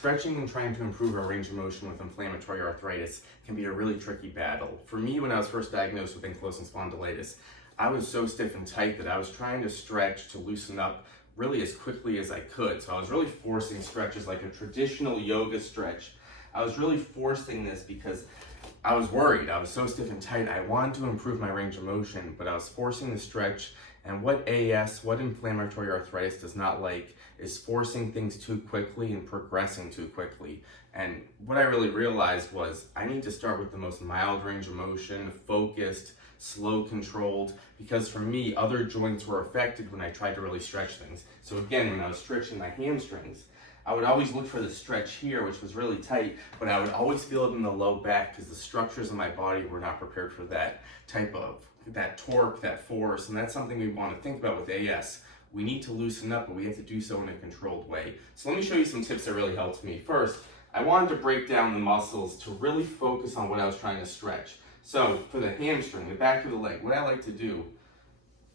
Stretching and trying to improve our range of motion with inflammatory arthritis can be a really tricky battle. For me, when I was first diagnosed with ankylosing spondylitis, I was so stiff and tight that I was trying to stretch to loosen up really as quickly as I could. So I was really forcing stretches like a traditional yoga stretch. I was really forcing this because I was worried. I was so stiff and tight. I wanted to improve my range of motion, but I was forcing the stretch. And what AS, what inflammatory arthritis does not like, is forcing things too quickly and progressing too quickly. And what I really realized was I need to start with the most mild range of motion, focused, slow controlled, because for me, other joints were affected when I tried to really stretch things. So again, when I was stretching my hamstrings, I would always look for the stretch here, which was really tight, but I would always feel it in the low back because the structures of my body were not prepared for that type of, that torque, that force, and that's something we want to think about with AS. We need to loosen up, but we have to do so in a controlled way. So let me show you some tips that really helped me. First, I wanted to break down the muscles to really focus on what I was trying to stretch. So for the hamstring, the back of the leg, what I like to do,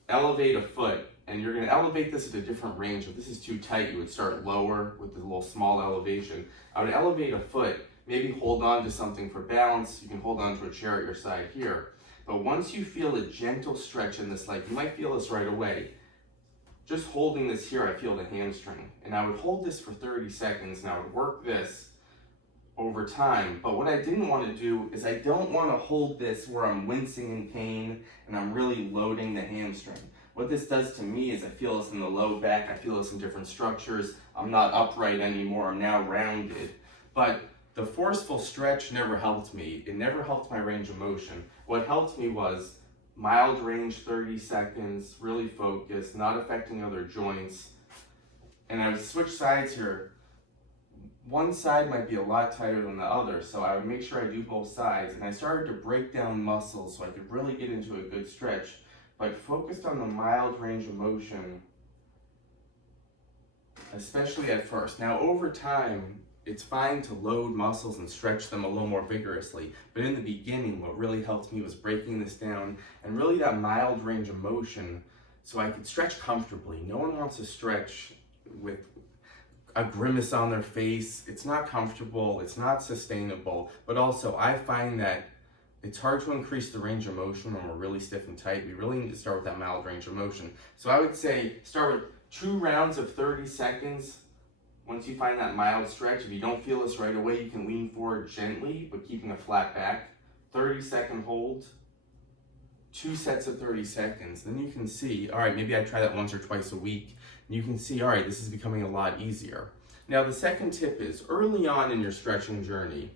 elevate a foot, and you're going to elevate this at a different range. If this is too tight, you would start lower with the little small elevation. I would elevate a foot, maybe hold on to something for balance. You can hold on to a chair at your side here. But once you feel a gentle stretch in this leg, you might feel this right away. Just holding this here, I feel the hamstring. And I would hold this for 30 seconds, and I would work this over time. But what I didn't want to do is I don't want to hold this where I'm wincing in pain and I'm really loading the hamstring. What this does to me is I feel this in the low back, I feel this in different structures. I'm not upright anymore, I'm now rounded. But the forceful stretch never helped me. It never helped my range of motion. What helped me was mild range, 30 seconds, really focused, not affecting other joints. And I would switch sides here. One side might be a lot tighter than the other, so I would make sure I do both sides. And I started to break down muscles so I could really get into a good stretch, but focused on the mild range of motion, especially at first. Now over time, it's fine to load muscles and stretch them a little more vigorously, but in the beginning, what really helped me was breaking this down and really that mild range of motion so I could stretch comfortably. No one wants to stretch with a grimace on their face. It's not comfortable, it's not sustainable, but also I find that it's hard to increase the range of motion when we're really stiff and tight. We really need to start with that mild range of motion. So I would say start with 2 rounds of 30 seconds. Once you find that mild stretch, if you don't feel this right away, you can lean forward gently, but keeping a flat back. 30-second hold, 2 sets of 30 seconds. Then you can see, all right, maybe I try that once or twice a week. And you can see, all right, this is becoming a lot easier. Now, the second tip is early on in your stretching journey,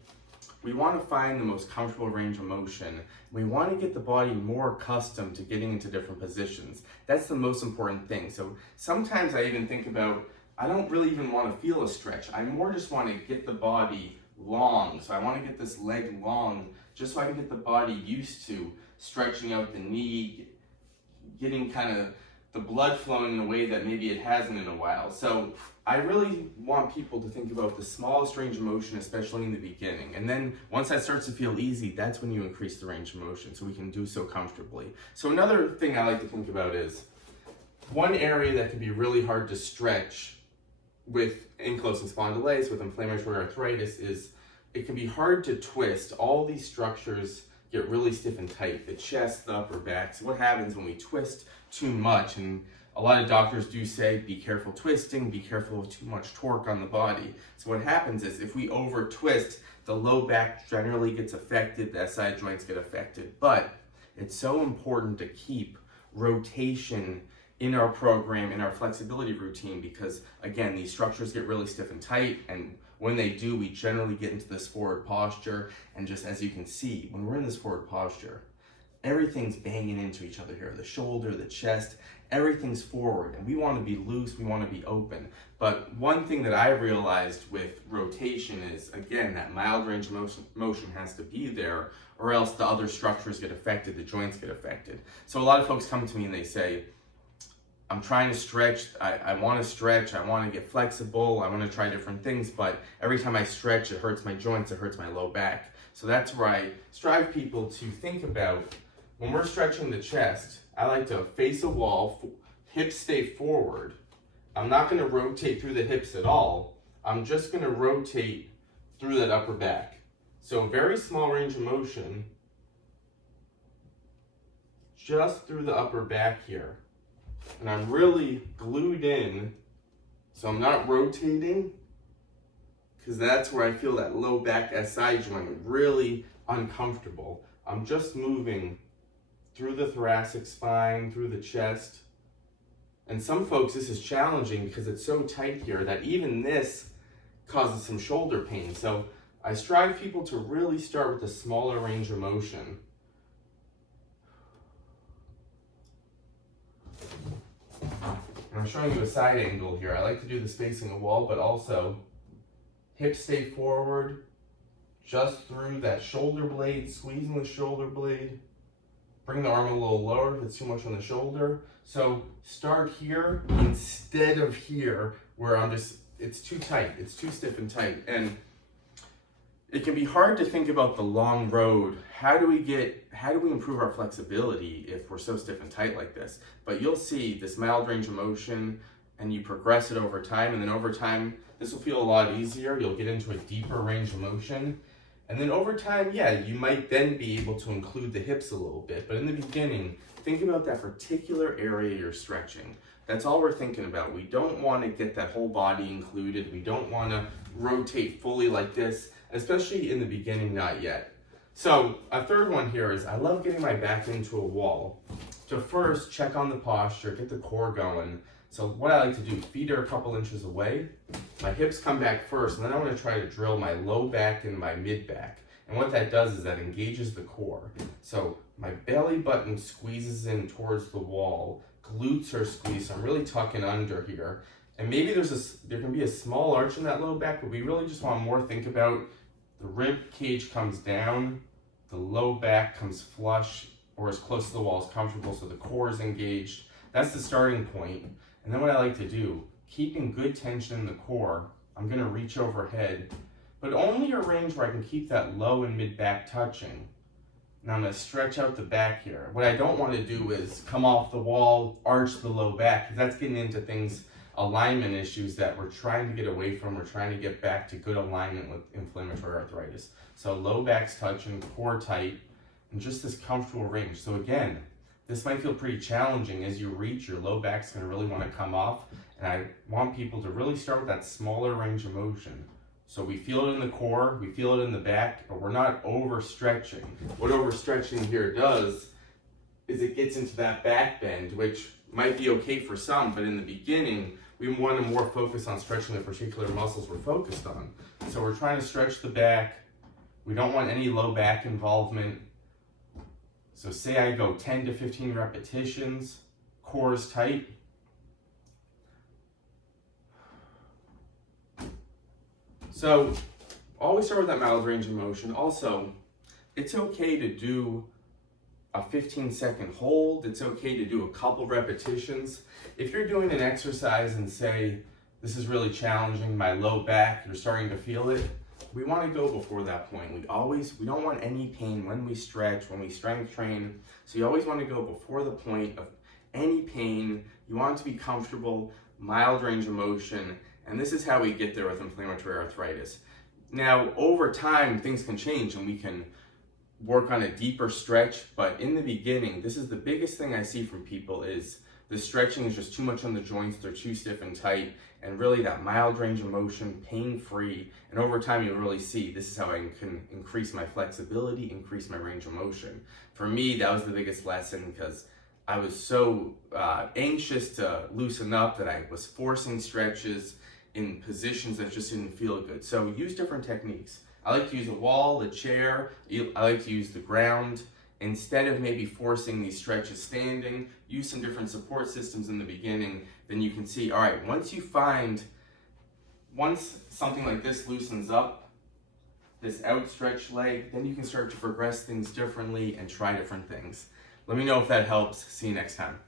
we want to find the most comfortable range of motion. We want to get the body more accustomed to getting into different positions. That's the most important thing. So sometimes I even think about, I don't really even want to feel a stretch. I more just want to get the body long. So I want to get this leg long just so I can get the body used to stretching out the knee, getting kind of the blood flowing in a way that maybe it hasn't in a while. So I really want people to think about the smallest range of motion, especially in the beginning. And then once that starts to feel easy, that's when you increase the range of motion so we can do so comfortably. So another thing I like to think about is one area that can be really hard to stretch with ankylosing spondylitis, with inflammatory arthritis, is it can be hard to twist. All these structures get really stiff and tight, the chest, the upper back. So what happens when we twist too much, and a lot of doctors do say, be careful twisting, be careful of too much torque on the body. So what happens is if we over twist, the low back generally gets affected, the SI joints get affected. But it's so important to keep rotation in our program, in our flexibility routine, because again, these structures get really stiff and tight, and when they do, we generally get into this forward posture. And just as you can see, when we're in this forward posture, everything's banging into each other here. The shoulder, the chest, everything's forward, and we want to be loose, we want to be open. But one thing that I realized with rotation is, again, that mild range of motion has to be there, or else the other structures get affected, the joints get affected. So a lot of folks come to me and they say, I'm trying to stretch, I want to stretch, I want to get flexible, I want to try different things, but every time I stretch, it hurts my joints, it hurts my low back. So that's where I strive people to think about, when we're stretching the chest, I like to face a wall, hips stay forward. I'm not going to rotate through the hips at all. I'm just going to rotate through that upper back. So very small range of motion, just through the upper back here. And I'm really glued in, so I'm not rotating, because that's where I feel that low back SI joint really uncomfortable. I'm just moving through the thoracic spine, through the chest. And some folks, this is challenging because it's so tight here that even this causes some shoulder pain. So I strive people to really start with a smaller range of motion. And I'm showing you a side angle here. I like to do this facing a wall, but also hips stay forward, just through that shoulder blade, squeezing the shoulder blade. Bring the arm a little lower if it's too much on the shoulder. So start here instead of here where it's too tight, it's too stiff and tight. And it can be hard to think about the long road. How do we improve our flexibility if we're so stiff and tight like this? But you'll see this mild range of motion and you progress it over time, and then over time, this will feel a lot easier. You'll get into a deeper range of motion. And then over time, yeah, you might then be able to include the hips a little bit. But in the beginning, think about that particular area you're stretching. That's all we're thinking about. We don't want to get that whole body included. We don't want to rotate fully like this, especially in the beginning, not yet. So a third one here is I love getting my back into a wall. To first check on the posture, get the core going. So what I like to do, feet are a couple inches away. My hips come back first, and then I want to try to drill my low back and my mid back. And what that does is that engages the core. So my belly button squeezes in towards the wall, glutes are squeezed, so I'm really tucking under here. And maybe there can be a small arch in that low back, but we really just want to more think about the rib cage comes down, the low back comes flush or as close to the wall as comfortable, so the core is engaged. That's the starting point. And then what I like to do, keeping good tension in the core, I'm going to reach overhead, but only a range where I can keep that low and mid back touching. Now I'm going to stretch out the back here. What I don't want to do is come off the wall, arch the low back, because that's getting into things, alignment issues that we're trying to get away from. We're trying to get back to good alignment with inflammatory arthritis. So low back's touching, core tight, and just this comfortable range. So again, this might feel pretty challenging. As you reach, your low back's going to really want to come off. And I want people to really start with that smaller range of motion. So we feel it in the core, we feel it in the back, but we're not overstretching. What overstretching here does is it gets into that back bend, which might be okay for some, but in the beginning, we want to more focus on stretching the particular muscles we're focused on. So we're trying to stretch the back. We don't want any low back involvement. So say I go 10 to 15 repetitions, core is tight. So always start with that mild range of motion. Also, it's okay to do a 15-second hold. It's okay to do a couple repetitions. If you're doing an exercise and say, this is really challenging, my low back, you're starting to feel it, we want to go before that point. We don't want any pain when we stretch, when we strength train. So you always want to go before the point of any pain. You want it to be comfortable, mild range of motion, and this is how we get there with inflammatory arthritis. Now, over time, things can change and we can work on a deeper stretch, but in the beginning, this is the biggest thing I see from people is the stretching is just too much on the joints, they're too stiff and tight, and really that mild range of motion, pain-free, and over time you'll really see this is how I can increase my flexibility, increase my range of motion. For me, that was the biggest lesson because I was so anxious to loosen up that I was forcing stretches in positions that just didn't feel good. So use different techniques. I like to use a wall, a chair, I like to use the ground. Instead of maybe forcing these stretches standing, use some different support systems in the beginning. Then you can see, all right, once something like this loosens up, this outstretched leg, then you can start to progress things differently and try different things. Let me know if that helps. See you next time.